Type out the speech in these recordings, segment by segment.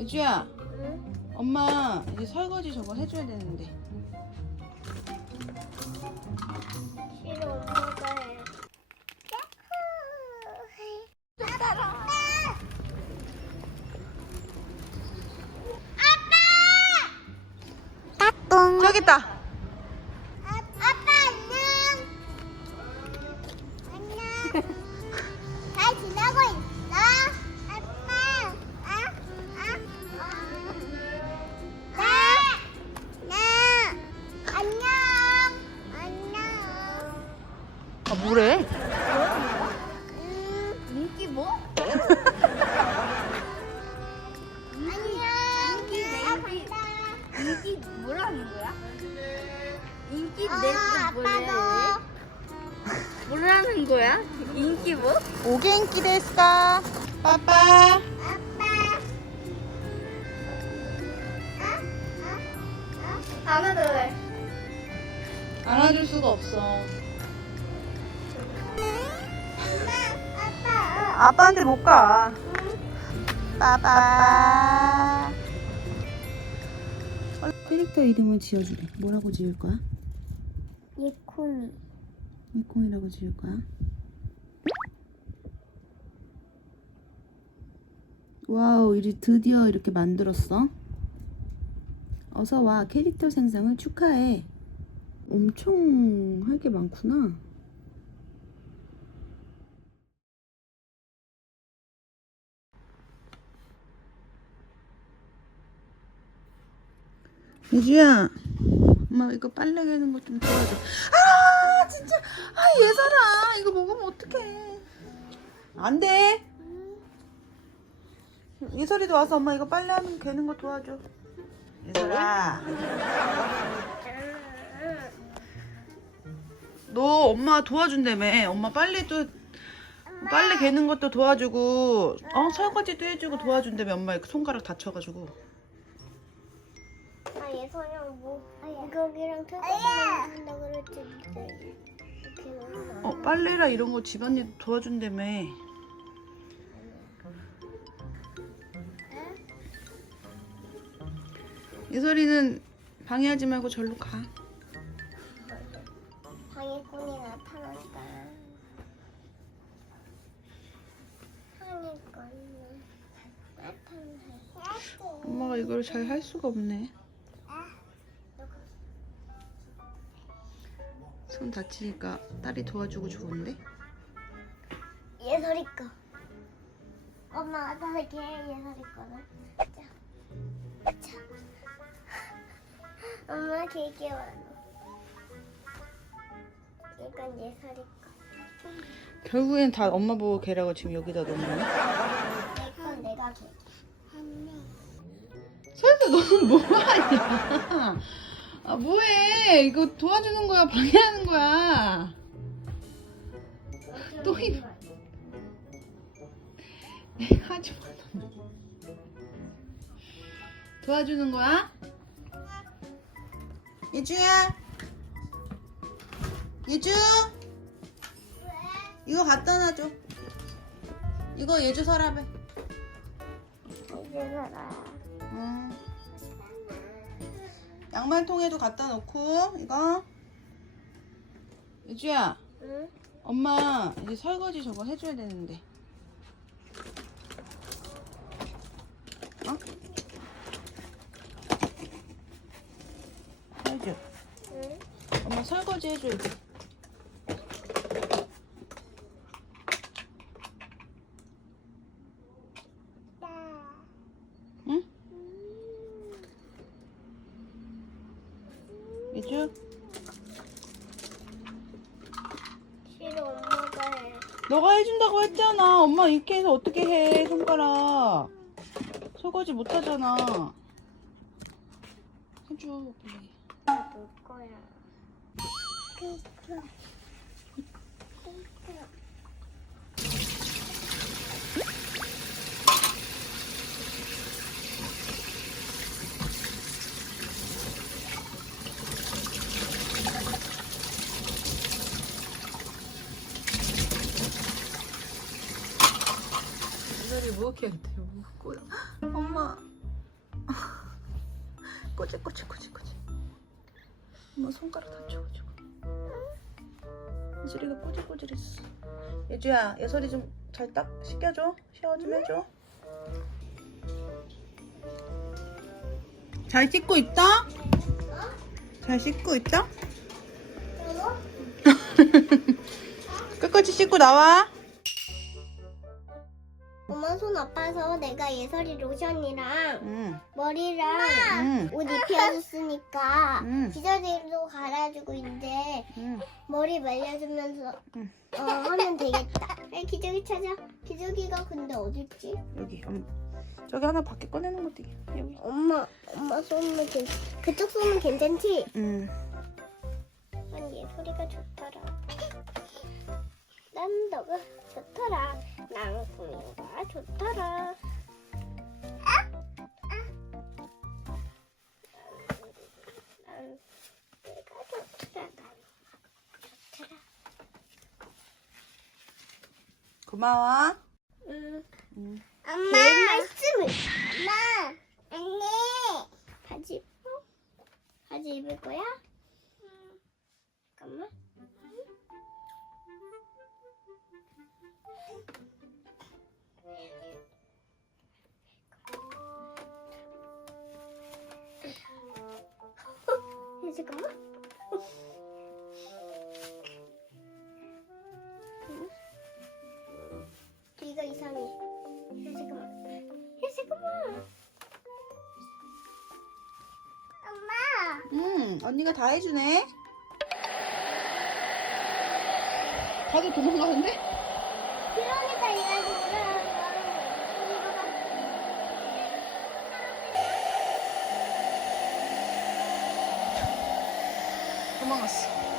예주야, 응? 엄마 이제 설거지 저거 해줘야 되는데. 싫어 엄마가 해. 아빠! 저기 있다. 아빠 안녕. 안녕. 잘 지내고 있어? 인기 뭐? 오겐키 데스까? 빠빠. 아빠. 안아달래. 안아줄 수가 없어. 아빠. 아빠한테 못 가. 빠빠. 캐릭터 이름을 지어주래. 뭐라고 지을 거야? 예코니. 미콩이라고 지을 거야? 와우, 이제 드디어 이렇게 만들었어. 어서 와, 캐릭터 생성을 축하해. 엄청 할 게 많구나. 예주야, 엄마 이거 빨래 개는 거 좀 도와줘. 아, 진짜, 아 예설아, 이거 먹으면 어떡해? 안 돼. 예설이도 와서 엄마 이거 빨래 하는 개는 거 도와줘. 예설아, 너 엄마 도와준다며. 엄마 빨래 또 빨래 개는 것도 도와주고, 어 설거지도 해주고 도와준다며. 엄마 손가락 다쳐가지고. 아 예선이랑 뭐 이거기랑 태국이랑 한다 그랬지 어 빨래라 이런 거 집안일 도와준다며. 예설이는 방해하지 말고 절로 가. 방해꾼이 나타났다 방해꾼이 나타났다 엄마가 이걸 잘 할 수가 없네. 손 다치니까 딸이 도와주고 좋은데? 예설이 거 엄마가 다르게 예설이 거는 자, 자. 엄마 되게 많아 이건 예설이 거 결국엔 다 엄마 보고 개라고 지금 여기다 놓는 거야? 이건 내가 개 설마 너는 뭐하냐? 아 뭐해? 이거 도와주는 거야? 방해하는 거야? 또 이- 내가 하지 마. 도와주는 거야? 예주야. 예주. 이거 갖다 놔줘. 이거 예주 서랍에. 음. 양말통에도 갖다 놓고 이거 예주야 응? 엄마 이제 설거지 저거 해줘야 되는데 어? 해줘 응? 엄마 설거지 해줘야 돼 응? 예주 싫어 엄마가 해 너가 해준다고 했잖아. 엄마 이렇게 해서 어떻게 해, 손가락. 설거지 못 하잖아. 해줘, 빨리. 볼 거야. 이거를 뭐 이렇게 돼? 뭐 꼬여. 엄마, 꼬질꼬질 꼬질꼬질 엄마 손가락 다쳐가지고 예슬이가 꼬질꼬질했어 예주야 예설이 좀 잘 딱 씻겨줘 샤워 좀 해줘 잘 씻고 있다? 잘 씻고 있다? 이거? 끝까지 씻고 나와 엄마 손 아파서 내가 예설이 로션이랑 응 머리랑 응. 옷 입혀줬으니까 응. 기저귀도 갈아주고 이제 응. 머리 말려주면서 응. 어, 하면 되겠다. 에, 기저귀 찾아. 기저귀가 근데 어딨지? 여기 음, 저기 하나 밖에 꺼내는 것도 있- 여기 엄마, 엄마 손은 괜 그쪽 손은 괜찮지? 응 아니 얘 소리가 좋더라. 난 너가 좋더라. 난 구미가 좋더라. 난 내가 좋더라. 난 좋더라. 고마워 응. 응. 엄마. 별 말씀을. 엄마. 언니. 바지 입어? 바지 입을 거야? 잠깐만. 귀가 이상해. 야, 잠깐만. 야, 잠깐만. 엄마. 응 언니가 다 해주네 다들 도망가는데? 그러니까 얘가 놀아 Bulamazsın.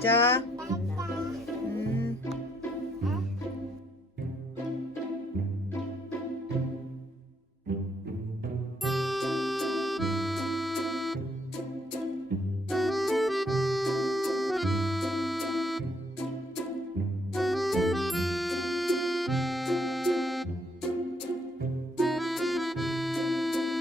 家